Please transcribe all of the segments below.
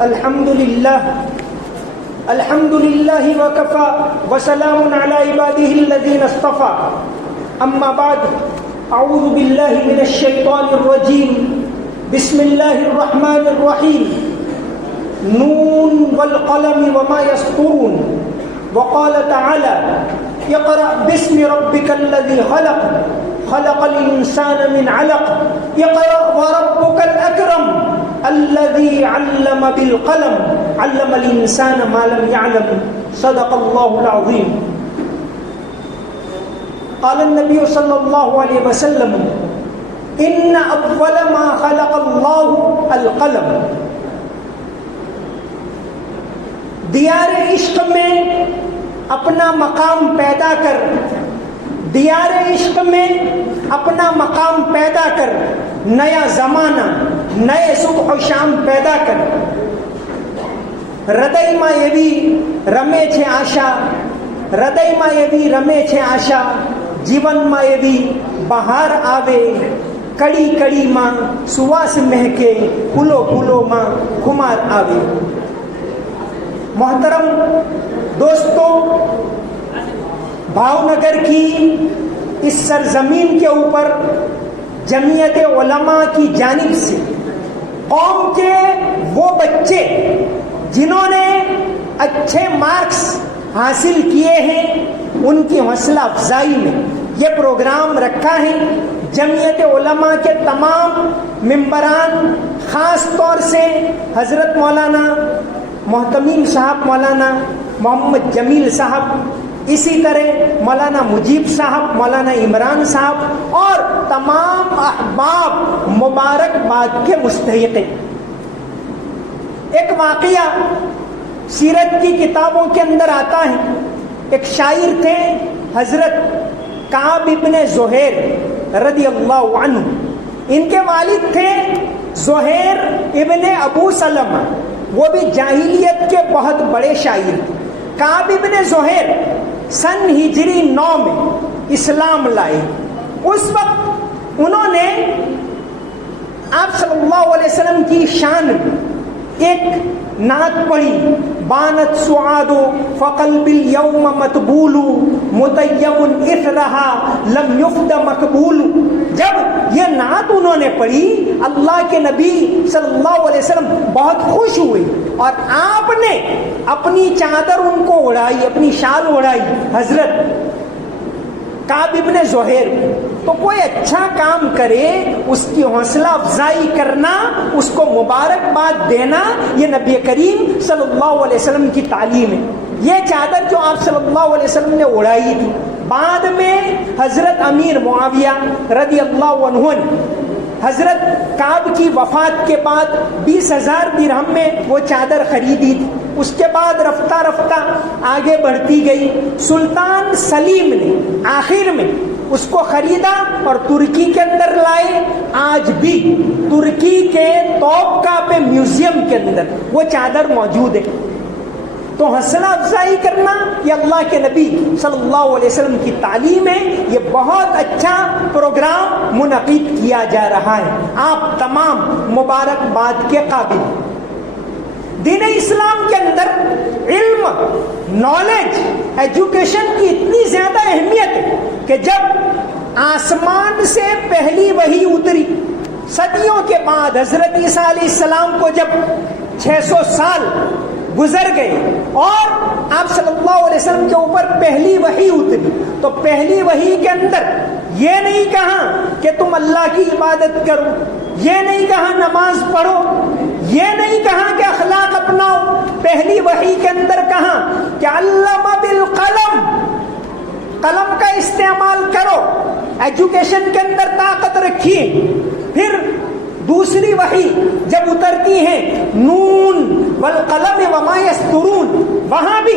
الحمد لله وكفى وسلام على عباده الذين اصطفى اما بعد اعوذ بالله من الشيطان الرجيم بسم الله الرحمن الرحيم نون والقلم وما يسطرون وقال تعالى اقرأ باسم ربك الذي خلق خلق الإنسان من علق اقرأ وربك الأكرم الذي علم بالقلم علم الإنسان ما لم يعلم صدق الله العظيم. قال النبي صلى الله عليه وسلم إن أول ما خلق الله القلم. دیار عشق میں اپنا مقام پیدا کر، دیار عشق میں اپنا مقام پیدا کر، نیا زمانہ نئے صبح و شام پیدا کر. હૃદયમાં એવી રમે છે આશા, હૃદયમાં એવી રમે છે આશા, જીવનમાં એવી બહાર આવે, કડી કડીમાં સુવાસ મહેકે, ફૂલો ફૂલોમાં ખુમાર આવે. محترم دوستوں، بھاؤنگر کی اس سرزمین کے اوپر جمعیت علماء کی جانب سے قوم کے وہ بچے جنہوں نے اچھے مارکس حاصل کیے ہیں ان کی حوصلہ افزائی میں یہ پروگرام رکھا ہے. جمعیت علماء کے تمام ممبران، خاص طور سے حضرت مولانا محتمیم صاحب مولانا محمد جمیل صاحب، اسی طرح مولانا مجیب صاحب، مولانا عمران صاحب اور تمام احباب مبارکباد کے مستحق ہیں. ایک واقعہ سیرت کی کتابوں کے اندر آتا ہے. ایک شاعر تھے حضرت کعب ابن زہیر رضی اللہ عنہ. ان کے والد تھے زہیر ابن ابو سلمہ، وہ بھی جاہلیت کے بہت بڑے شاعر تھے. کعب ابن زہیر سن ہجری 9 میں اسلام لائے. اس وقت انہوں نے آپ صلی اللہ علیہ وسلم کی شان میں ایک نعت پڑھی، بانت سعاد فقلب اليوم مطبول متیم اثرہا لم یفد مقبول. جب یہ نعت انہوں نے پڑھی، اللہ کے نبی صلی اللہ علیہ وسلم بہت خوش ہوئے اور آپ نے اپنی چادر ان کو اڑائی، اپنی شال اڑائی حضرت کعب ابن زہیر. تو کوئی اچھا کام کرے اس کی حوصلہ افزائی کرنا، اس کو مبارکباد دینا، یہ نبی کریم صلی اللہ علیہ وسلم کی تعلیم ہے. یہ چادر جو آپ صلی اللہ علیہ وسلم نے اڑائی تھی، بعد میں حضرت امیر معاویہ رضی اللہ عنہ نے حضرت کعب کی وفات کے بعد 20,000 درہم میں وہ چادر خریدی تھی. اس کے بعد رفتہ رفتہ آگے بڑھتی گئی. سلطان سلیم نے آخر میں اس کو خریدا اور ترکی کے اندر لائے. آج بھی ترکی کے توپکاپے میوزیم کے اندر وہ چادر موجود ہے. تو حوصلہ افزائی کرنا یہ اللہ کے نبی صلی اللہ علیہ وسلم کی تعلیم ہے. یہ بہت اچھا پروگرام منعقد کیا جا رہا ہے. آپ تمام مبارکباد کے قابل. دین اسلام کے اندر علم، نالج، ایجوکیشن کی اتنی زیادہ اہمیت ہے کہ جب آسمان سے پہلی وحی اتری صدیوں کے بعد، حضرت عیسیٰ علیہ السلام کو جب 600 سال گزر گئے اور آپ صلی اللہ علیہ وسلم کے اوپر پہلی وحی اتری، تو پہلی وحی کے اندر یہ نہیں کہا کہ تم اللہ کی عبادت کرو، یہ نہیں کہا نماز پڑھو، یہ نہیں کہا کہ اخلاق اپناؤ. پہلی وحی کے اندر کہا کہ علم بالقلم، قلم کا استعمال کرو، ایجوکیشن کے اندر طاقت رکھیے. پھر دوسری وحی جب اترتی ہے نون والقلم وما یسطرون، وہاں بھی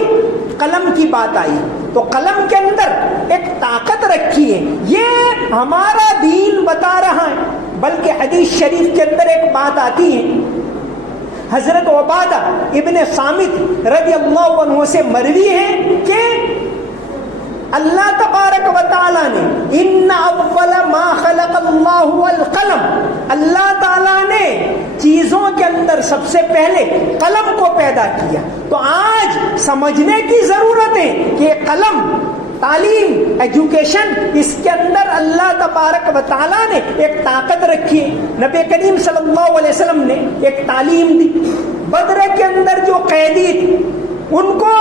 قلم کی بات آئی. تو قلم کے اندر ایک طاقت رکھی ہے. یہ ہمارا دین بتا رہا ہے. بلکہ حدیث شریف کے اندر ایک بات آتی ہے، حضرت عبادہ ابن صامت رضی اللہ عنہ سے مروی ہے کہ اللہ تبارک و تعالیٰ نے ان اول ما خلق اللہ القلم، اللہ تعالیٰ نے چیزوں کے اندر سب سے پہلے قلم کو پیدا کیا. تو آج سمجھنے کی ضرورت ہے کہ قلم، تعلیم، ایجوکیشن، اس کے اندر اللہ تبارک و تعالیٰ نے ایک طاقت رکھی ہے. نبی کریم صلی اللہ علیہ وسلم نے ایک تعلیم دی. بدر کے اندر جو قیدی تھے ان کو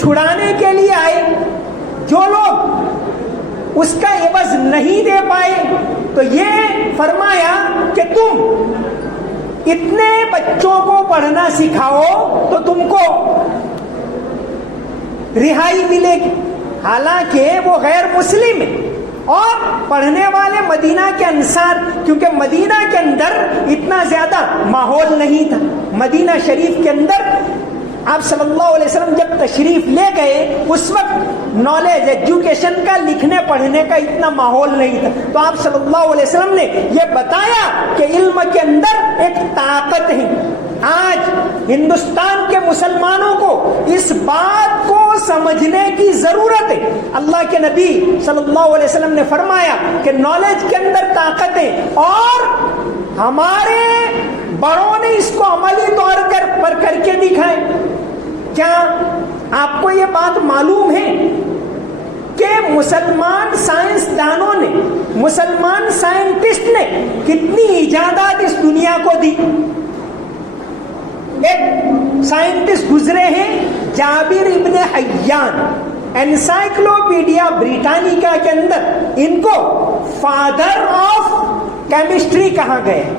چھڑانے کے لیے آئے، جو لوگ اس کا عوض نہیں دے پائے تو یہ فرمایا کہ تم اتنے بچوں کو پڑھنا سکھاؤ تو تم کو رہائی ملے گی. حالانکہ وہ غیر مسلم ہے اور پڑھنے والے مدینہ کے انصار، کیونکہ مدینہ کے اندر اتنا زیادہ ماحول نہیں تھا. مدینہ شریف کے اندر آپ صلی اللہ علیہ وسلم جب تشریف لے گئے اس وقت نالج، ایجوکیشن کا، لکھنے پڑھنے کا اتنا ماحول نہیں تھا. تو آپ صلی اللہ علیہ وسلم نے یہ بتایا کہ علم کے اندر ایک طاقت ہے. آج ہندوستان کے مسلمانوں کو اس بات کو سمجھنے کی ضرورت ہے. اللہ کے نبی صلی اللہ علیہ وسلم نے فرمایا کہ نالج کے اندر طاقت ہے اور ہمارے بڑوں نے اس کو عملی طور پر کر کے دکھائے. کیا آپ کو یہ بات معلوم ہے کہ مسلمان سائنسدانوں نے، مسلمان سائنٹسٹ نے کتنی ایجادات اس دنیا کو دی؟ ایک سائنٹسٹ گزرے ہیں جابر ابن حیان، انسائکلوپیڈیا بریٹانیکا کے اندر ان کو فادر آف کیمسٹری کہا گیا.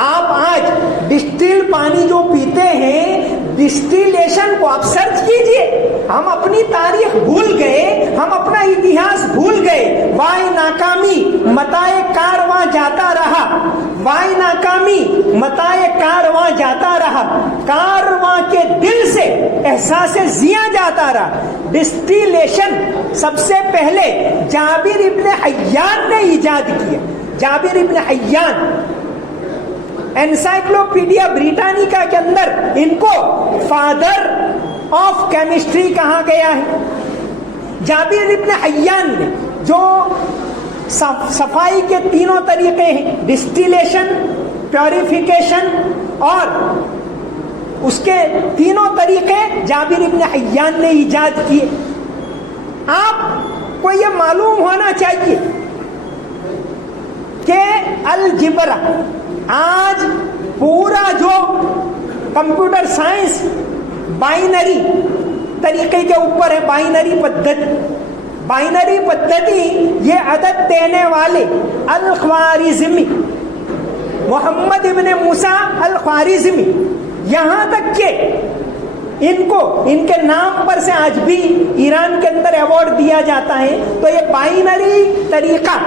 آپ آج ڈسٹل پانی جو پیتے ہیں، ڈسٹیلیشن کو آپ سرچ کیجئے. ہم اپنی تاریخ بھول گئے، ہم اپنا اتہاس بھول گئے. وائے ناکامی متائے کارواں جاتا رہا، وائے ناکامی متائے کارواں جاتا رہا، کارواں کے دل سے احساس زیاں جاتا رہا. ڈسٹیلیشن سب سے پہلے جابر ابن حیان نے ایجاد کیا. جابر ابن حیان انسائکلوپیڈیا بریٹانیکا کے اندر ان کو فادر آف کیمسٹری کہا گیا ہے. جابر ابن حیان نے جو صفائی کے تینوں طریقے ہیں، ڈسٹیلیشن، پیوریفیکیشن اور اس کے تینوں طریقے جابر ابن حیان نے ایجاد کیے. آپ کو یہ معلوم ہونا چاہیے کہ الجبرا، آج پورا جو کمپیوٹر سائنس بائنری طریقے کے اوپر ہے، بائنری پدھتی. بائنری پدھتی یہ عدد دینے والے الخوارزمی، محمد ابن موسیٰ الخوارزمی، یہاں تک کہ ان کو ان کے نام پر سے آج بھی ایران کے اندر ایوارڈ دیا جاتا ہے. تو یہ بائنری طریقہ،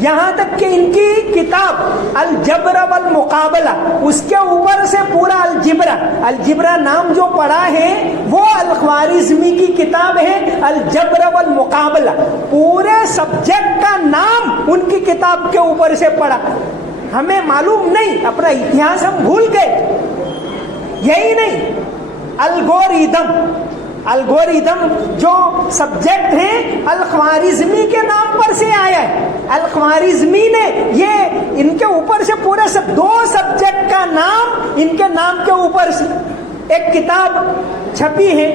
یہاں تک کہ ان کی کتاب الجبر والمقابلہ، اس کے اوپر سے پورا الجبرا نام جو پڑھا ہے وہ الخوارزمی کی کتاب ہے الجبر والمقابلہ. پورے سبجیکٹ کا نام ان کی کتاب کے اوپر سے پڑھا. ہمیں معلوم نہیں، اپنا اتہاس ہم بھول گئے. یہی نہیں، الگوریدم جو سبجیکٹ ہے الخوارزمی کے نام پر سے آیا ہے. الخوارزمی نے یہ ان کے اوپر سے پورے دو سبجیکٹ کا نام ان کے نام کے اوپر سے ایک کتاب چھپی ہے.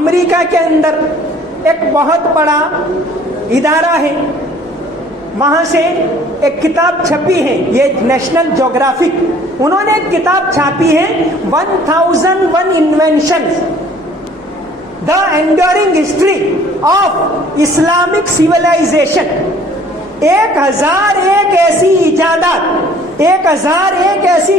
امریکہ کے اندر ایک بہت بڑا ادارہ ہے، وہاں سے ایک کتاب چھپی ہے، یہ نیشنل جیوگرافک، انہوں نے ایک کتاب چھاپی ہے 1001 inventions, the enduring history of Islamic civilization. 1001 ایسی ایجادات، 1001 ایسی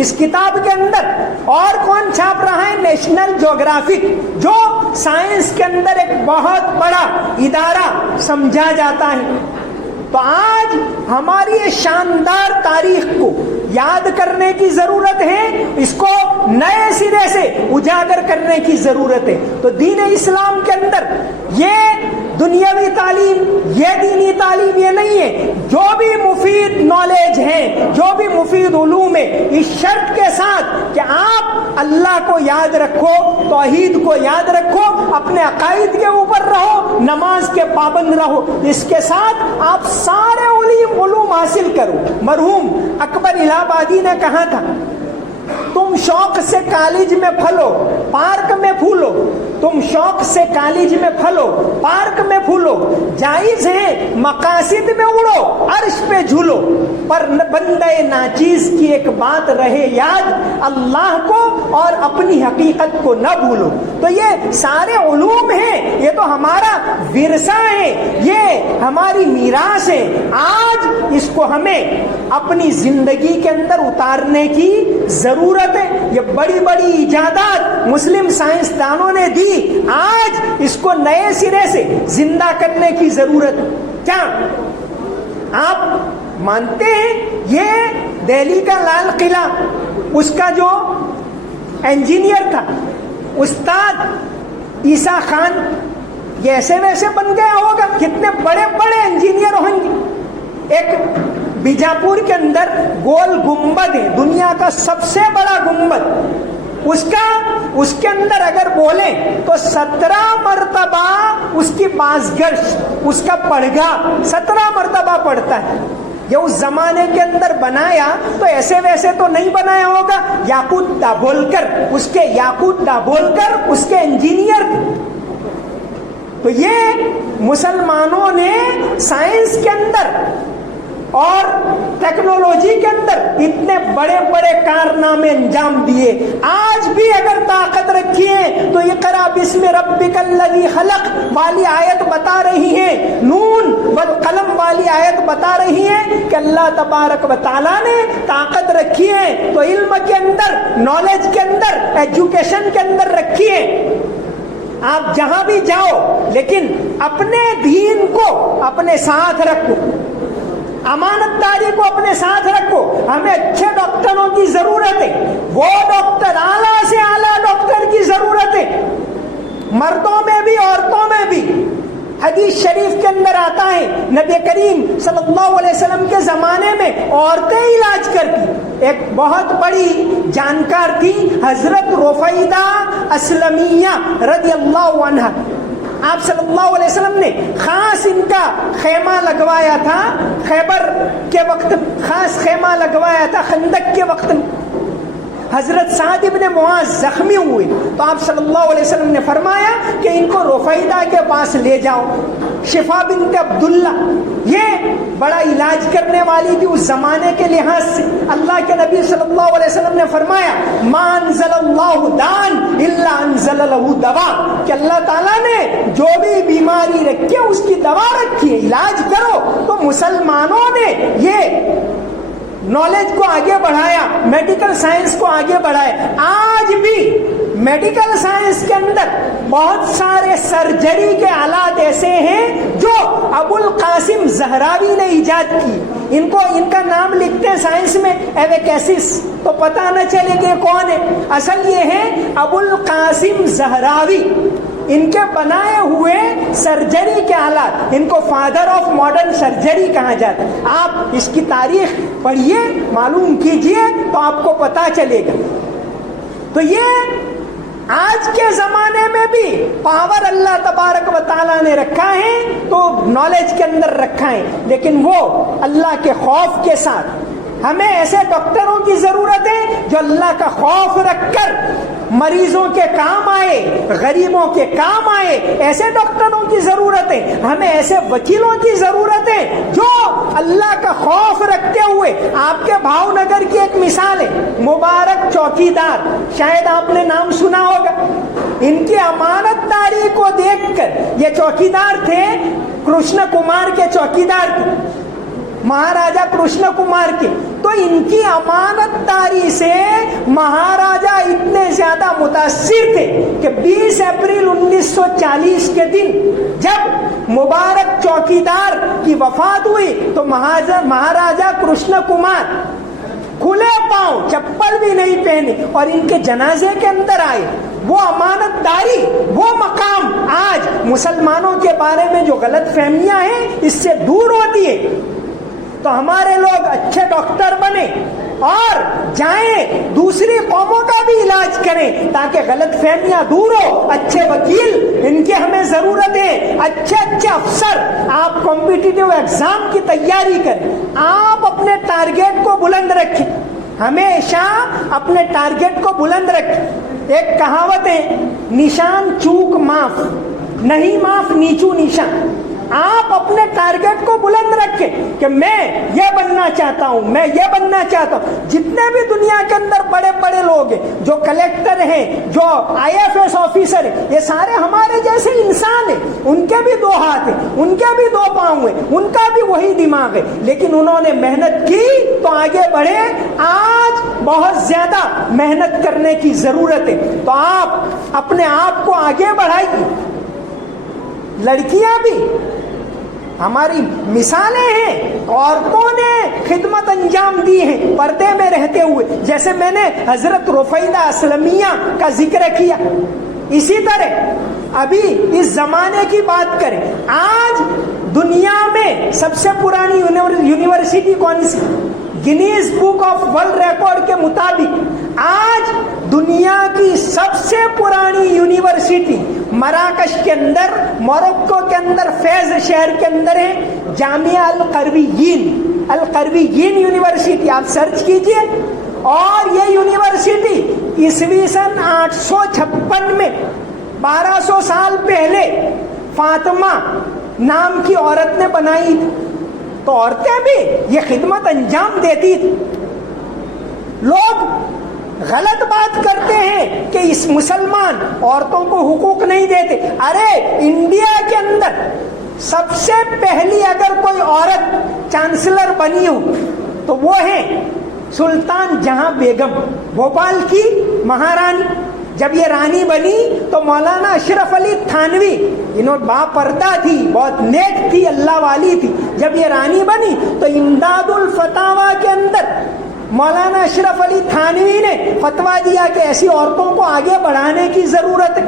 اس کتاب کے اندر. اور کون چھاپ رہا ہے؟ نیشنل جیوگرافک، جو سائنس کے اندر ایک بہت بڑا ادارہ سمجھا جاتا ہے. تو آج ہماری یہ شاندار تاریخ کو یاد کرنے کی ضرورت ہے، اس کو نئے سرے سے اجاگر کرنے کی ضرورت ہے. تو دین اسلام کے اندر یہ دنیاوی تعلیم، یہ دینی تعلیم یہ نہیں ہے. جو بھی مفید نالج نالج ہیں، جو بھی مفید علوم ہے، اس شرط کے ساتھ کہ آپ اللہ کو یاد رکھو، توحید کو یاد رکھو، اپنے عقائد کے اوپر رہو، نماز کے پابند رہو، اس کے ساتھ آپ سارے علوم حاصل کرو۔ مرحوم اکبر الہ آبادی نے کہا تھا، تم شوق سے کالج میں پھلو، پارک میں پھولو، تم شوق سے کالج میں پھلو، پارک میں پھولو، جائز ہے مقاصد میں اڑو، عرش پہ جھولو، پر بندے ناچیز کی ایک بات رہے یاد، اللہ کو اور اپنی حقیقت کو نہ بھولو۔ تو یہ سارے علوم ہیں، یہ تو ہمارا ورثہ ہے، یہ ہماری میراث ہے۔ آج اس کو ہمیں اپنی زندگی کے اندر اتارنے کی ضرورت ہے۔ یہ بڑی بڑی ایجادات مسلم سائنسدانوں نے دی، آج اس کو نئے سرے سے زندہ کرنے کی ضرورت ہے۔ کیا آپ مانتے ہیں یہ دہلی کا لال قلعہ، اس کا جو انجینئر تھا استاد عیسیٰ خان، یہ ایسے ویسے بن گیا ہوگا؟ کتنے بڑے بڑے انجینئر ہوں گے۔ ایک بیجاپور کے اندر گول گنبد ہے، دنیا کا سب سے بڑا گنبد، اس کے اندر اگر بولیں تو 17 مرتبہ اس کی بازگشت، اس کا پڑھگا 17 مرتبہ پڑھتا ہے۔ یہ اس زمانے کے اندر بنایا تو ایسے ویسے تو نہیں بنایا ہوگا، یاقوت دابولکر، اس کے یاقوت دابولکر اس کے انجینئر تھے۔ تو یہ مسلمانوں نے سائنس کے اندر اور ٹیکنالوجی کے اندر اتنے بڑے بڑے کارنامے انجام دیے۔ آج بھی اگر طاقت رکھی ہے تو اقرا بسم ربک الذی خلق والی آیت بتا رہی ہے، نون والقلم والی آیت بتا رہی ہے کہ اللہ تبارک و تعالیٰ نے طاقت رکھی ہے تو علم کے اندر، نالج کے اندر، ایجوکیشن کے اندر رکھی ہے۔ آپ جہاں بھی جاؤ لیکن اپنے دین کو اپنے ساتھ رکھو، امانت داری کو اپنے ساتھ رکھو۔ ہمیں اچھے ڈاکٹروں کی ضرورت ہے، وہ ڈاکٹر، اعلیٰ سے اعلیٰ ڈاکٹر کی ضرورت ہے، مردوں میں بھی عورتوں میں بھی۔ حدیث شریف کے اندر آتا ہے نبی کریم صلی اللہ علیہ وسلم کے زمانے میں عورتیں علاج کرتی۔ ایک بہت بڑی جانکار تھی حضرت رفیدہ اسلمیہ رضی اللہ عنہا۔ آپ صلی اللہ علیہ وسلم نے خاص ان کا خیمہ لگوایا تھا، خیبر کے وقت خاص خیمہ لگوایا تھا، خندق کے وقت حضرت سعد ابن معاذ زخمی ہوئے تو آپ صلی اللہ علیہ وسلم نے فرمایا کہ ان کو رفیدہ کے پاس لے جاؤ۔ شفا بنت عبداللہ یہ بڑا علاج کرنے والی تھی اس زمانے کے لحاظ سے۔ اللہ کے نبی صلی اللہ علیہ وسلم نے فرمایا ما انزل اللہ دان الا انزل له دوا، کہ اللہ تعالیٰ نے جو بھی بیماری رکھی ہے اس کی دوا رکھی ہے، علاج کرو۔ تو مسلمانوں نے یہ نالج کو آگے بڑھایا، میڈیکل سائنس کو آگے بڑھایا۔ آج بھی میڈیکل سائنس کے اندر بہت سارے سرجری کے آلات ایسے ہیں جو ابو القاسم زہراوی نے ایجاد کی۔ ان کا نام لکھتے ہیں سائنس میں ایویکیسس تو پتہ نہ چلے کہ کون ہے، اصل یہ ہے ابو القاسم زہراوی۔ ان کے بنائے ہوئے سرجری کے آلات، ان کو فادر آف ماڈرن سرجری کہا جاتا ہے۔ آپ اس کی تاریخ پڑھیے، معلوم کیجئے تو آپ کو پتہ چلے گا۔ تو یہ آج کے زمانے میں بھی پاور اللہ تبارک و تعالیٰ نے رکھا ہے تو نالج کے اندر رکھا ہے، لیکن وہ اللہ کے خوف کے ساتھ۔ ہمیں ایسے ڈاکٹروں کی ضرورت ہے جو اللہ کا خوف رکھ کر مریضوں کے کام آئے، غریبوں کے کام آئے، ایسے ڈاکٹروں کی ضرورت ہے۔ ہمیں ایسے وکیلوں کی ضرورت ہے جو اللہ کا خوف رکھتے ہوئے، آپ کے بھاؤ نگر کی ایک مثال ہے مبارک چوکیدار، شاید آپ نے نام سنا ہوگا۔ ان کی امانت داری کو دیکھ کر، یہ چوکیدار تھے کرشن کمار کے چوکیدار تھے، مہاراجا کرشن کمار کے، تو ان کی امانت داری سے مہاراجا اتنے زیادہ متاثر تھے کہ 20 اپریل 1940 کے دن جب مبارک چوکیدار کی وفات ہوئی تو مہاراجا کرشن کمار کھلے پاؤں، چپل بھی نہیں پہنی اور ان کے جنازے کے اندر آئے۔ وہ امانت داری، وہ مقام آج مسلمانوں کے بارے میں جو غلط فہمیاں ہیں اس سے دور ہوتی ہے۔ تو ہمارے لوگ اچھے ڈاکٹر بنے اور جائیں دوسری قوموں کا بھی علاج کریں تاکہ غلط فہمیاں دور ہو. اچھے وکیل ان کی ہمیں ضرورت ہے, اچھے افسر. آپ کمپٹیٹیو ایگزام کی تیاری کریں, آپ اپنے ٹارگیٹ کو بلند رکھیں, ہمیشہ اپنے ٹارگیٹ کو بلند رکھیں. ایک کہاوت ہے, نشان چوک معاف, نہیں معاف نیچو نشان. آپ اپنے ٹارگیٹ کو بلند رکھیں کہ میں یہ بننا چاہتا ہوں, میں یہ بننا چاہتا ہوں. جتنے بھی دنیا کے اندر بڑے بڑے لوگ ہیں, جو کلیکٹر ہیں, جو IFS آفیسر ہیں, یہ سارے ہمارے جیسے انسان ہیں. ان کے بھی 2 ہاتھ ہیں, ان کے بھی 2 پاؤں ہیں, ان کا بھی وہی دماغ ہے, لیکن انہوں نے محنت کی تو آگے بڑھے. آج بہت زیادہ محنت کرنے کی ضرورت ہے, تو آپ اپنے آپ کو آگے بڑھائیے. لڑکیاں بھی ہماری مثالیں ہیں, عورتوں نے خدمت انجام دی ہے پردے میں رہتے ہوئے. جیسے میں نے حضرت رفیدہ اسلمیہ کا ذکر کیا, اسی طرح ابھی اس زمانے کی بات کریں, آج دنیا میں سب سے پرانی یونیورسٹی کون سی؟ Guinness book of world record کے مطابق آج دنیا کی سب سے پرانی یونیورسٹی مراکش کے اندر, موروکو کے اندر, فیض شہر کے اندر ہے, جامعہ القرویین. القرویین یونیورسٹی آپ سرچ کیجئے. اور یہ یونیورسٹی عیسوی سن 856 میں 1200 سال پہلے فاطمہ نام کی عورت نے بنائی تھی. تو عورتیں بھی یہ خدمت انجام دیتی تھی. لوگ غلط بات کرتے ہیں کہ اس مسلمان عورتوں کو حقوق نہیں دیتے. ارے انڈیا کے اندر سب سے پہلی اگر کوئی عورت چانسلر بنی ہو تو وہ ہے سلطان جہاں بیگم, بھوپال کی مہارانی. جب یہ رانی بنی تو مولانا اشرف علی تھانوی, انہوں باپردہ تھی, بہت نیک تھی, اللہ والی تھی. جب یہ رانی بنی تو امداد الفتاوی کے اندر مولانا اشرف علی تھانوی نے فتویٰ دیا کہ ایسی عورتوں کو آگے بڑھانے کی ضرورت ہے.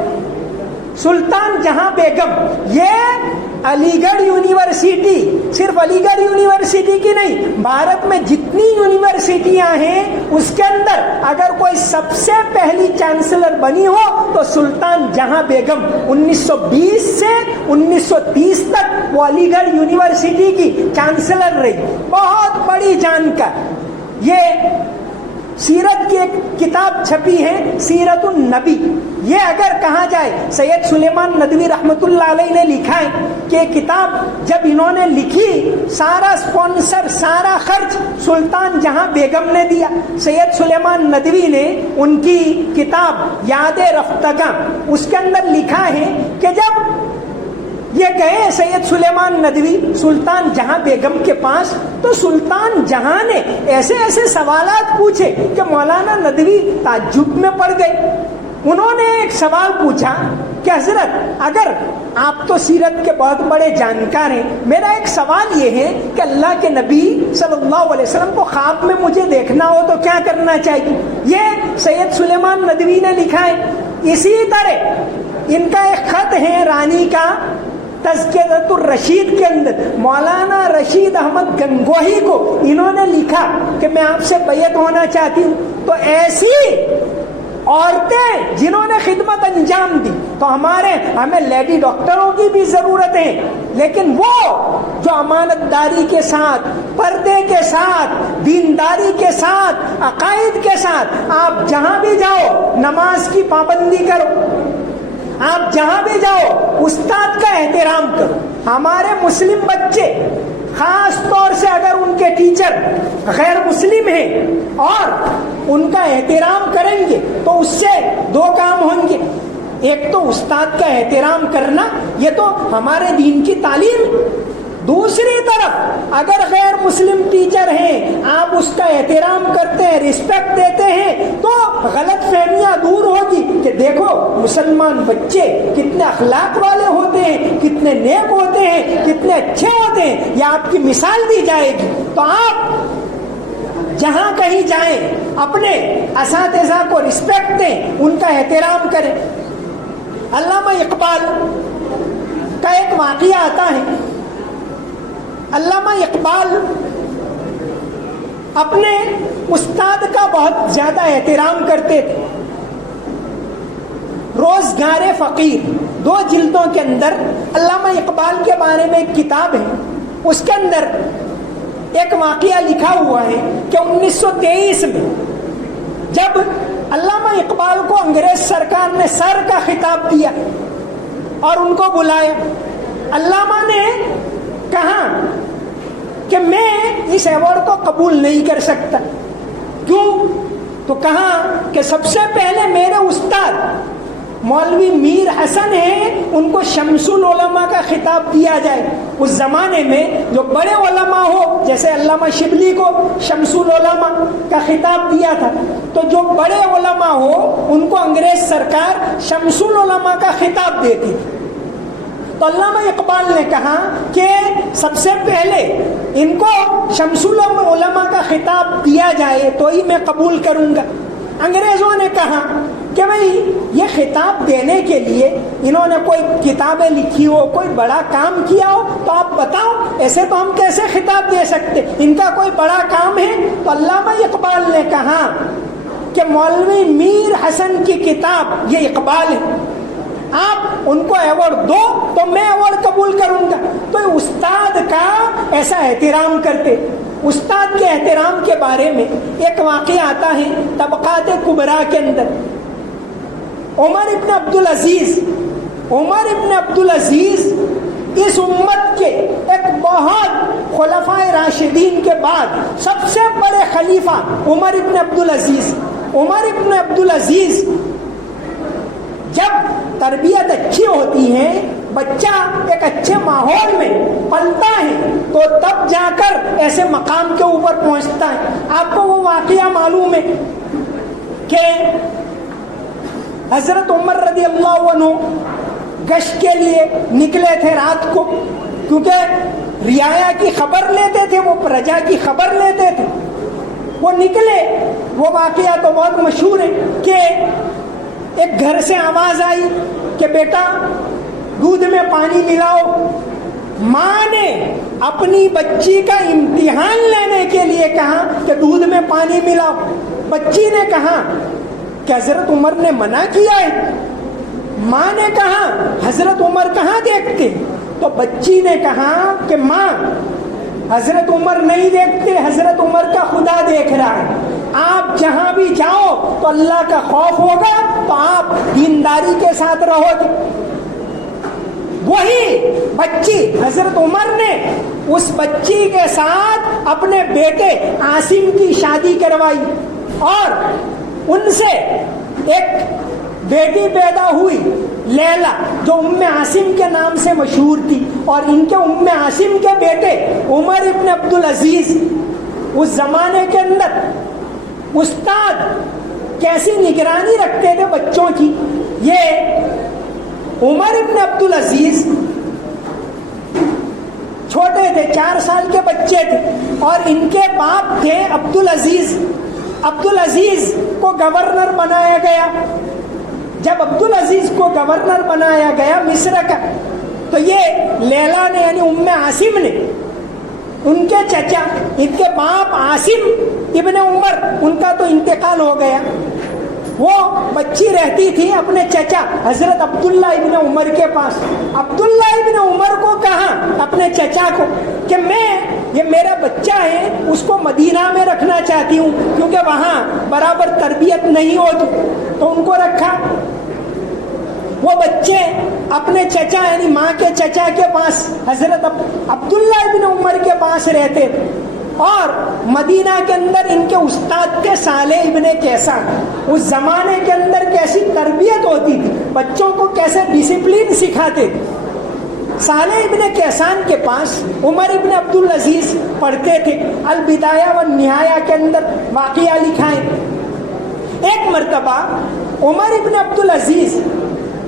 سلطان جہاں بیگم, یہ علی گڑھ یونیورسٹی صرف علی گڑھ یونیورسٹی کی نہیں, بھارت میں جتنی یونیورسٹیاں ہیں اس کے اندر اگر کوئی سب سے پہلی چانسلر بنی ہو تو سلطان جہاں بیگم 1920 سے 1930 تک وہ علی گڑھ یونیورسٹی کی چانسلر رہی. بہت بڑی جانکار. یہ سیرت کی ایک کتاب چھپی ہے, سیرت النبی. یہ اگر کہا جائے, سید سلیمان ندوی رحمت اللہ علیہ نے لکھا ہے کہ یہ کتاب جب انہوں نے لکھی سارا سپانسر, سارا خرچ سلطان جہاں بیگم نے دیا. سید سلیمان ندوی نے ان کی کتاب یاد رفتگاں اس کے اندر لکھا ہے کہ جب یہ گئے سید سلیمان ندوی سلطان جہاں بیگم کے پاس تو سلطان جہاں نے ایسے ایسے سوالات پوچھے کہ مولانا ندوی تعجب میں پڑ گئے. انہوں نے ایک سوال پوچھا کہ حضرت اگر آپ تو سیرت کے بہت بڑے جانکار ہیں, میرا ایک سوال یہ ہے کہ اللہ کے نبی صلی اللہ علیہ وسلم کو خواب میں مجھے دیکھنا ہو تو کیا کرنا چاہیے؟ یہ سید سلیمان ندوی نے لکھا ہے. اسی طرح ان کا ایک خط ہے رانی کا تذکرۃ الرشید کے اندر, مولانا رشید احمد گنگوہی کو انہوں نے لکھا کہ میں آپ سے بیعت ہونا چاہتی ہوں. تو ایسی عورتیں جنہوں نے خدمت انجام دی, تو ہمیں لیڈی ڈاکٹروں کی بھی ضرورت ہے, لیکن وہ جو امانت داری کے ساتھ, پردے کے ساتھ, دینداری کے ساتھ, عقائد کے ساتھ, آپ جہاں بھی جاؤ نماز کی پابندی کرو, آپ جہاں بھی جاؤ استاد کا احترام کرو. ہمارے مسلم بچے خاص طور سے اگر ان کے ٹیچر غیر مسلم ہیں اور ان کا احترام کریں گے تو اس سے 2 کام ہوں گے. ایک تو استاد کا احترام کرنا, یہ تو ہمارے دین کی تعلیم. دوسری طرف اگر غیر مسلم ٹیچر ہیں, آپ اس کا احترام کرتے ہیں, رسپیکٹ دیتے ہیں, تو غلط فہمیاں دور ہوگی کہ دیکھو مسلمان بچے کتنے اخلاق والے ہوتے ہیں, کتنے نیک ہوتے ہیں, کتنے اچھے ہوتے ہیں, یہ آپ کی مثال دی جائے گی. تو آپ جہاں کہیں جائیں اپنے اساتذہ کو رسپیکٹ دیں, ان کا احترام کریں. علامہ اقبال کا ایک واقعہ آتا ہے. علامہ اقبال اپنے استاد کا بہت زیادہ احترام کرتے تھے. روزگار فقیر 2 جلدوں کے اندر علامہ اقبال کے بارے میں ایک کتاب ہے. اس کے اندر ایک واقعہ لکھا ہوا ہے کہ 1923 میں جب علامہ اقبال کو انگریز سرکار نے سر کا خطاب دیا اور ان کو بلایا, علامہ نے کہا کہ میں اس ایوارڈ کو قبول نہیں کر سکتا. کیوں؟ تو کہا کہ سب سے پہلے میرے استاد مولوی میر حسن ہیں, ان کو شمس العلماء کا خطاب دیا جائے. اس زمانے میں جو بڑے علماء ہو, جیسے علامہ شبلی کو شمس العلماء کا خطاب دیا تھا, تو جو بڑے علماء ہو ان کو انگریز سرکار شمس العلماء کا خطاب دیتی تھی. تو علامہ اقبال نے کہا کہ سب سے پہلے ان کو شمس العلماء کا خطاب دیا جائے تو ہی میں قبول کروں گا. انگریزوں نے کہا کہ بھئی یہ خطاب دینے کے لیے انہوں نے کوئی کتابیں لکھی ہو, کوئی بڑا کام کیا ہو تو آپ بتاؤ, ایسے تو ہم کیسے خطاب دے سکتے, ان کا کوئی بڑا کام ہے. تو علامہ اقبال نے کہا کہ مولوی میر حسن کی کتاب یہ اقبال ہے, آپ ان کو ایوارڈ دو تو میں ایوارڈ قبول کروں گا. تو استاد کا ایسا احترام کرتے. استاد کے احترام کے بارے میں ایک واقعہ آتا ہے طبقات کبریٰ کے اندر. عمر ابن عبد العزیز اس امت کے ایک بہت خلفائے راشدین کے بعد سب سے بڑے خلیفہ عمر ابن عبد العزیز جب تربیت اچھی ہوتی ہے, بچہ ایک اچھے ماحول میں پلتا ہے, تو تب جا کر ایسے مقام کے اوپر پہنچتا ہے. آپ کو وہ واقعہ معلوم ہے کہ حضرت عمر رضی اللہ عنہ گشت کے لیے نکلے تھے رات کو, کیونکہ رعایا کی خبر لیتے تھے, وہ پرجا کی خبر لیتے تھے. وہ نکلے, وہ واقعہ تو بہت مشہور ہے کہ ایک گھر سے آواز آئی کہ بیٹا دودھ میں پانی ملاؤ. ماں نے اپنی بچی کا امتحان لینے کے لیے کہا کہ دودھ میں پانی ملاؤ. بچی نے کہا کہ حضرت عمر نے منع کیا ہے. ماں نے کہا حضرت عمر کہاں دیکھتے؟ تو بچی نے کہا کہ ماں حضرت عمر نہیں دیکھتے, حضرت عمر کا خدا دیکھ رہا ہے. آپ جہاں بھی جاؤ تو اللہ کا خوف ہوگا تو آپ دینداری کے ساتھ رہو گے. وہی بچی حضرت عمر نے اس بچی کے ساتھ اپنے بیٹے عاصم کی شادی کروائی, اور ان سے ایک بیٹی پیدا ہوئی لیلا, جو ام عاصم کے نام سے مشہور تھی. اور ان کے ام عاصم کے بیٹے عمر ابن عبد العزیز اس زمانے کے اندر استاد کیسی نگرانی رکھتے تھے بچوں کی. یہ عمر ابن عبد العزیز چھوٹے تھے, 4 سال کے بچے تھے, اور ان کے باپ تھے عبد العزیز. عبد العزیز کو گورنر بنایا گیا. جب عبد العزیز کو گورنر بنایا گیا مصر کا, تو یہ لیلا نے یعنی ام عاصم نے ان کے چچا, ان کے باپ عاصم ابن عمر, ان کا تو انتقال ہو گیا. وہ بچی رہتی تھی اپنے چچا حضرت عبداللہ ابن عمر کے پاس. عبداللہ ابن عمر کو کہا اپنے چچا کو کہ میں یہ میرا بچہ ہے, اس کو مدینہ میں رکھنا چاہتی ہوں کیونکہ وہاں برابر تربیت نہیں ہوتی. تو ان کو رکھا. وہ بچے اپنے چچا یعنی ماں کے چچا کے پاس حضرت عبداللہ ابن عمر کے پاس رہتے تھے. اور مدینہ کے اندر ان کے استاد تھے صالح ابن کیسان. اس زمانے کے اندر کیسی تربیت ہوتی تھی, بچوں کو کیسے ڈسپلن سکھاتے تھے. صالح ابن کیسان کے پاس عمر ابن عبد العزیز پڑھتے تھے. البدایہ والنہایہ کے اندر واقعہ لکھا ہے. ایک مرتبہ عمر ابن عبد العزیز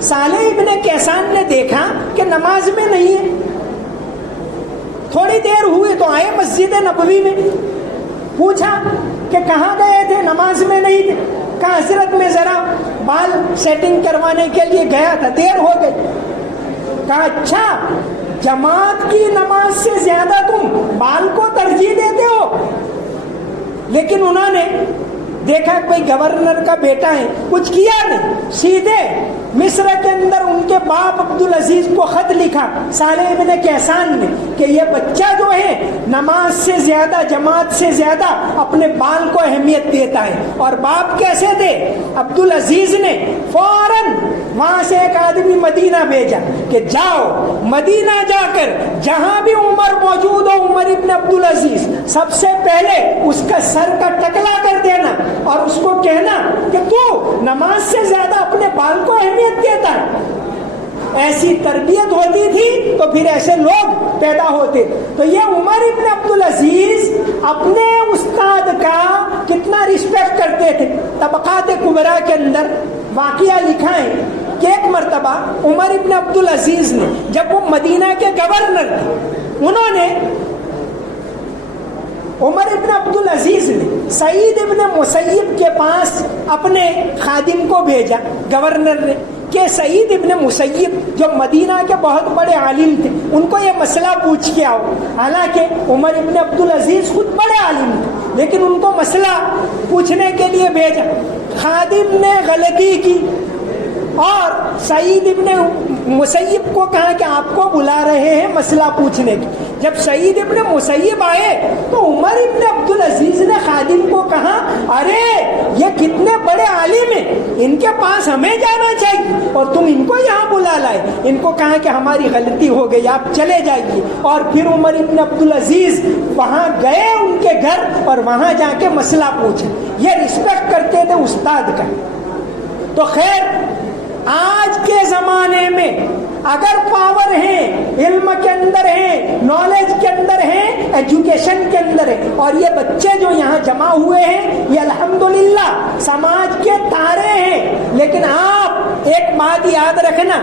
صالح ابن کیسان نے دیکھا کہ نماز میں نہیں ہے. تھوڑی دیر ہوئی تو آئے مسجد نبوی میں, پوچھا کہ کہاں گئے تھے, نماز میں نہیں تھے. کہا حضرت میں ذرا بال سیٹنگ کروانے کے لیے گیا تھا, دیر ہو گئی. کہا اچھا, جماعت کی نماز سے زیادہ تم بال کو ترجیح دیتے ہو. لیکن انہوں نے دیکھا کوئی گورنر کا بیٹا ہے، کچھ کیا نہیں، سیدھے مصر کے اندر ان کے باپ عبدالعزیز کو خط لکھا صالح ابن کیسان نے کہ یہ بچہ جو ہے نماز سے زیادہ، جماعت سے زیادہ اپنے بال کو اہمیت دیتا ہے. اور باپ کیسے تھے؟ عبدالعزیز نے فوراً وہاں سے ایک آدمی مدینہ بھیجا کہ جاؤ مدینہ جا کر جہاں بھی عمر موجود ہو، عمر ابن عبدالعزیز، سب سے پہلے اس کا سر کا ٹکلا کر دینا اور اس کو کہنا کہ تو نماز سے زیادہ اپنے بال کو اہمیت دیتا ہے. ایسی تربیت ہوتی تھی تو پھر ایسے لوگ پیدا ہوتے. تو یہ عمر ابن عبدالعزیز اپنے استاد کا کتنا رسپیکٹ کرتے تھے. طبقات کبریٰ کے اندر واقعہ لکھا ہے کہ ایک مرتبہ عمر ابن عبدالعزیز نے، جب وہ مدینہ کے گورنر تھے، انہوں نے عمر ابن عبدالعزیز نے سعید ابن مسیب کے پاس اپنے خادم کو بھیجا گورنر نے کہ سعید ابن مسیب جو مدینہ کے بہت بڑے عالم تھے، ان کو یہ مسئلہ پوچھ کے آؤ. حالانکہ عمر ابن عبدالعزیز خود بڑے عالم تھے، لیکن ان کو مسئلہ پوچھنے کے لیے بھیجا. خادم نے غلطی کی اور سعید ابن مسیب کو کہا کہ آپ کو بلا رہے ہیں مسئلہ پوچھنے کی. جب سعید ابن مسیب آئے تو عمر ابن عبدالعزیز نے خادم کو کہا ارے یہ کتنے بڑے عالم ہیں، ان کے پاس ہمیں جانا چاہیے اور تم ان کو یہاں بلا لائے. ان کو کہا کہ ہماری غلطی ہو گئی، آپ چلے جائیے. اور پھر عمر ابن عبدالعزیز وہاں گئے ان کے گھر اور وہاں جا کے مسئلہ پوچھے. یہ رسپیکٹ کرتے تھے استاد کا. تو خیر آج کے زمانے میں اگر پاور ہے، علم کے اندر ہے، نالج کے اندر ہے، ایجوکیشن کے اندر ہے، اور یہ بچے جو یہاں جمع ہوئے ہیں یہ الحمدللہ سماج کے تارے ہیں. لیکن آپ ایک بات یاد رکھنا،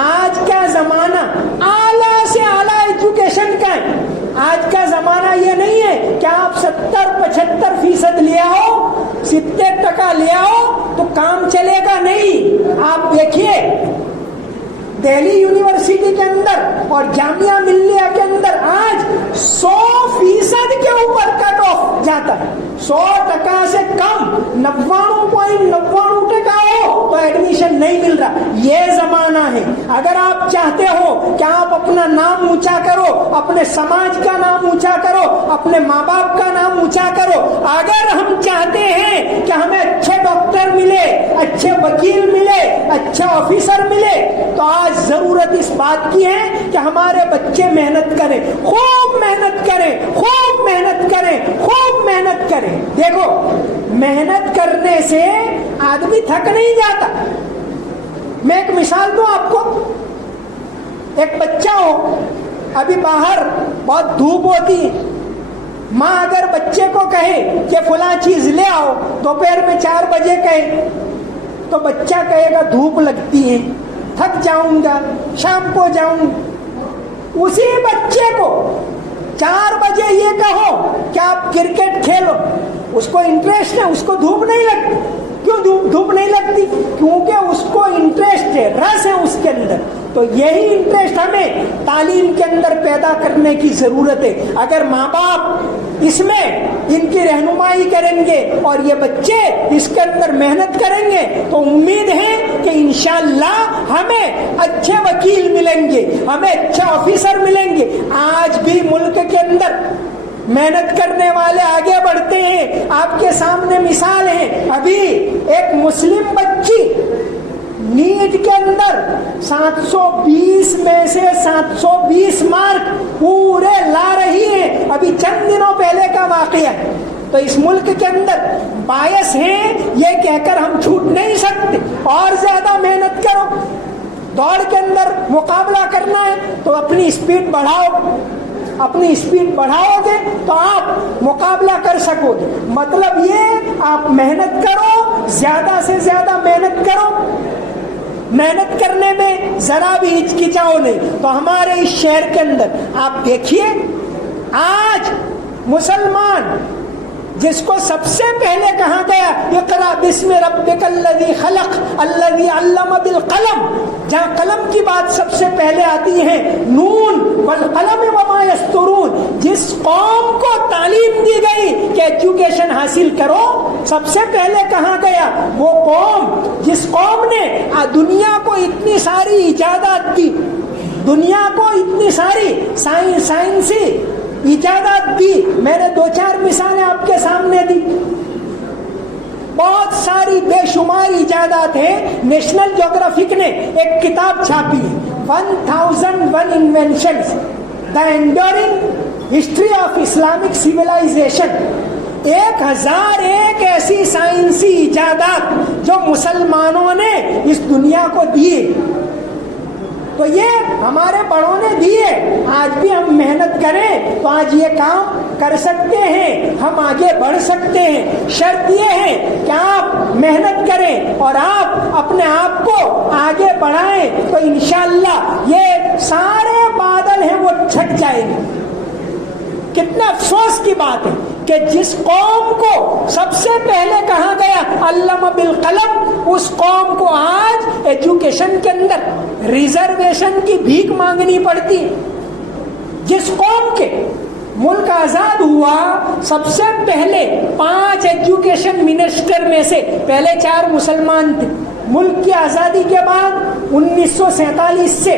آج کا زمانہ اعلیٰ سے اعلیٰ ایجوکیشن کا ہے. آج کا زمانہ یہ نہیں ہے کہ آپ 70-75% لے آؤ، 70% لے آؤ تو کام چلے گا. نہیں، آپ دیکھیے دہلی یونیورسٹی کے اندر اور جامعہ ملیہ کے اندر آج 100% کے اوپر کٹ آف جاتا ہے. 100% سے کم 99.99% ہو تو ایڈمیشن نہیں مل رہا. یہ زمانہ ہے. اگر آپ چاہتے ہو کہ آپ اپنا نام اونچا کرو، اپنے سماج کا نام اونچا کرو، اپنے ماں باپ کا نام اونچا کرو، اگر ہم چاہتے ہیں کہ ہمیں اچھے ڈاکٹر ملے، اچھے وکیل ملے، اچھا آفیسر ملے، تو آج ضرورت اس بات کی ہے کہ ہمارے بچے محنت کریں، خوب محنت کریں، خوب محنت کریں، خوب محنت کریں. دیکھو محنت کرنے سے آدمی تھک نہیں جاتا. میں ایک مثال دوں آپ کو. ایک بچہ ہو، ابھی باہر بہت دھوپ ہوتی ہے، ماں اگر بچے کو کہے کہ فلاں چیز لے آؤ، دوپہر میں 4 بجے کہے تو بچہ کہے گا دھوپ لگتی ہے، تھک جاؤں گا، شام کو جاؤں. اسی بچے کو 4 بجے یہ کہو کہ آپ کرکٹ کھیلو، اس کو انٹرسٹ ہے، اس کو دھوپ نہیں لگتی. کیوں دھوپ نہیں لگتی؟ کیونکہ اس کو انٹرسٹ ہے، رس ہے اس کے اندر. تو یہی انٹرسٹ ہمیں تعلیم کے اندر پیدا کرنے کی ضرورت ہے. اگر ماں باپ اس میں ان کی رہنمائی کریں گے اور یہ بچے اس کے اندر محنت کریں گے تو امید ہے کہ انشاءاللہ ہمیں اچھے وکیل ملیں گے، ہمیں اچھا آفیسر ملیں گے. آج بھی ملک کے اندر محنت کرنے والے آگے بڑھتے ہیں. آپ کے سامنے مثال ہے، ابھی ایک مسلم بچی نیٹ کے اندر 720 میں سے 720 مارک پورے لا رہی ہے. ابھی چند دنوں پہلے کا واقعہ ہے. تو اس ملک کے اندر باعث ہیں یہ کہہ کر ہم چھوٹ نہیں سکتے. اور زیادہ محنت کرو، دوڑ کے اندر مقابلہ کرنا ہے تو اپنی اسپیڈ بڑھاؤ. اپنی اسپیڈ بڑھاؤ گے تو آپ مقابلہ کر سکو گے. مطلب یہ آپ محنت کرو، زیادہ سے زیادہ محنت کرو. محنت کرنے میں ذرا بھی ہچکچاؤ نہیں. تو ہمارے اس شہر کے اندر آپ دیکھیے آج مسلمان جس کو سب سے پہلے کہا گیا اقرا بسم ربک الذی خلق الذی علم بالقلم، جہاں قلم کی بات سب سے پہلے آتی ہے، نون والقلم وما یسطرون، جس قوم کو تعلیم دی گئی کہ کہ ایجوکیشن حاصل کرو، سب سے پہلے کہاں گیا؟ وہ قوم جس قوم نے دنیا کو اتنی ساری ایجادات دی، دنیا کو اتنی ساری سائنسی ایجادات دی. میں نے 2-4 مثالیں آپ کے سامنے دی. بہت ساری بے شمار ایجادات ہیں. نیشنل جیوگرافک نے ایک کتاب چھاپی ہے 1001 inventions the enduring history of Islamic civilization. 1001 ایسی سائنسی ایجادات جو مسلمانوں نے اس دنیا کو دیے. تو یہ ہمارے بڑوں نے دیے. آج بھی ہم محنت کریں تو آج یہ کام کر سکتے ہیں، ہم آگے بڑھ سکتے ہیں. شرط یہ ہے کہ آپ محنت کریں اور آپ اپنے آپ کو آگے بڑھائیں تو انشاءاللہ یہ سارے بادل ہیں وہ چھٹ جائیں گے. کتنے افسوس کی بات ہے کہ جس قوم کو سب سے پہلے کہا گیا علم بالقلم، اس قوم کو آج ایجوکیشن کے اندر ریزرویشن کی بھیک مانگنی پڑتی. جس قوم کے ملک آزاد ہوا سب سے پہلے 5 ایجوکیشن منسٹر میں سے پہلے 4 مسلمان تھے. ملک کی آزادی کے بعد 1947 سے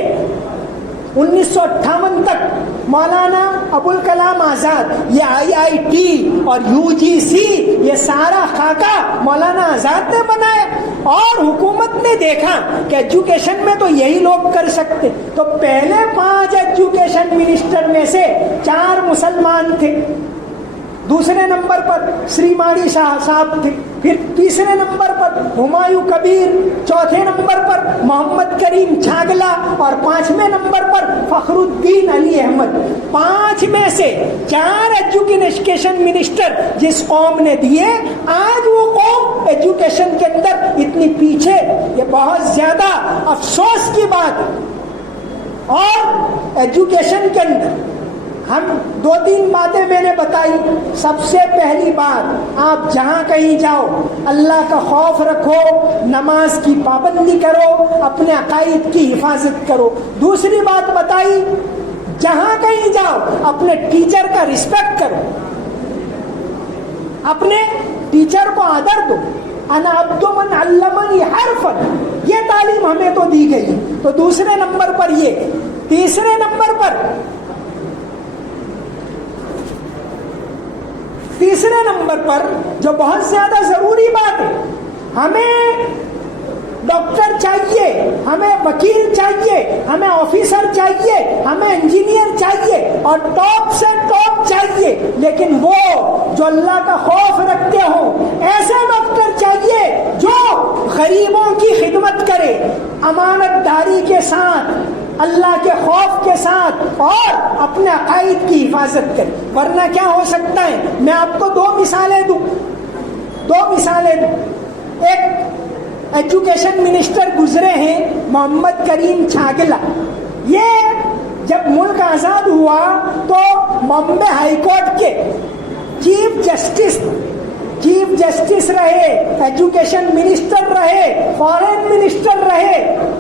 1958 تک مولانا ابوالکلام آزاد، یہ IIT اور UGC یہ سارا خاکہ مولانا آزاد نے بنایا. اور حکومت نے دیکھا کہ ایجوکیشن میں تو یہی لوگ کر سکتے، تو پہلے 5 ایجوکیشن منسٹر میں سے 4 مسلمان تھے. دوسرے نمبر پر سری ماڑی شاہ صاحب تھے، پھر تیسرے نمبر پر ہمایوں کبیر، چوتھے نمبر پر محمد کریم چھاگلا اور 5ویں نمبر پر فخر الدین علی احمد. 5 میں سے 4 ایجوکیشن منسٹر جس قوم نے دیے، آج وہ قوم ایجوکیشن کے اندر اتنی پیچھے، یہ بہت زیادہ افسوس کی بات ہے. اور ایجوکیشن کے اندر ہم 2-3 باتیں میں نے بتائی. سب سے پہلی بات، آپ جہاں کہیں جاؤ اللہ کا خوف رکھو، نماز کی پابندی کرو، اپنے عقائد کی حفاظت کرو. دوسری بات بتائی، جہاں کہیں جاؤ اپنے ٹیچر کا رسپیکٹ کرو، اپنے ٹیچر کو آدر دو. انا عبد من علمنی حرفا، یہ تعلیم ہمیں تو دی گئی. تو دوسرے نمبر پر یہ. تیسرے نمبر پر جو بہت زیادہ ضروری بات ہے، ہمیں ڈاکٹر چاہیے، ہمیں وکیل چاہیے، ہمیں آفیسر چاہیے، ہمیں انجینئر چاہیے اور ٹاپ سے ٹاپ چاہیے، لیکن وہ جو اللہ کا خوف رکھتے ہوں. ایسے ڈاکٹر چاہیے جو غریبوں کی خدمت کرے، امانت داری کے ساتھ، اللہ کے خوف کے ساتھ اور اپنے عقائد کی حفاظت کرے. ورنہ کیا ہو سکتا ہے؟ میں آپ کو 2 مثالیں دوں. ایک ایجوکیشن منسٹر گزرے ہیں محمد کریم چھاگلا. یہ جب ملک آزاد ہوا تو بامبے ہائی کورٹ کے چیف جسٹس رہے، ایجوکیشن منسٹر رہے، فارن منسٹر رہے،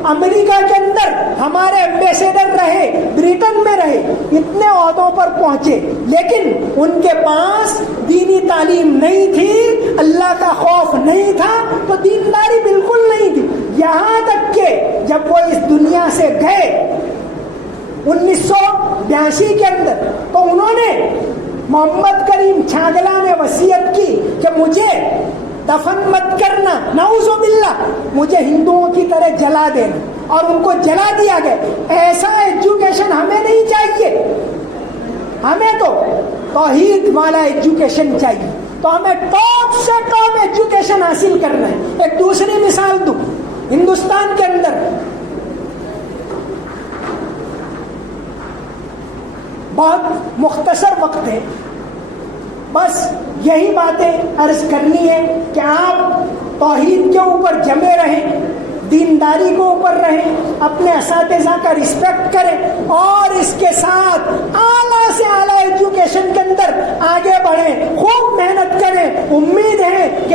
امریکہ کے اندر ہمارے ایمبیسیڈر رہے، برٹن میں رہے، اتنے عہدوں پر پہنچے، لیکن ان کے پاس دینی تعلیم نہیں تھی، اللہ کا خوف نہیں تھا، تو دینداری بالکل نہیں تھی. یہاں تک کہ جب وہ اس دنیا سے گئے 1982 کے اندر، تو انہوں نے محمد کریم چھاگلا نے وصیت کی کہ مجھے دفن مت کرنا، نعوذ باللہ، مجھے ہندوؤں کی طرح جلا دینا، اور ان کو جلا دیا گیا. ایسا ایجوکیشن ہمیں نہیں چاہیے. ہمیں تو توحید والا ایجوکیشن چاہیے. تو ہمیں ٹاپ سے ٹاپ ایجوکیشن حاصل کرنا ہے. ایک دوسری مثال دوں. ہندوستان کے اندر بہت مختصر وقت ہے، بس یہی باتیں عرض کرنی ہے کہ آپ توحید کے اوپر جمے رہیں، دینداری کے اوپر رہیں، اپنے اساتذہ کا رسپیکٹ کریں اور اس کے ساتھ اعلیٰ سے اعلیٰ ایجوکیشن کے اندر آگے بڑھیں، خوب محنت کریں. امید ہے کہ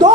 2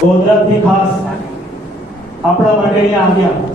ગોધરાથી ખાસ આપણા માટે અહીંયા આવ્યા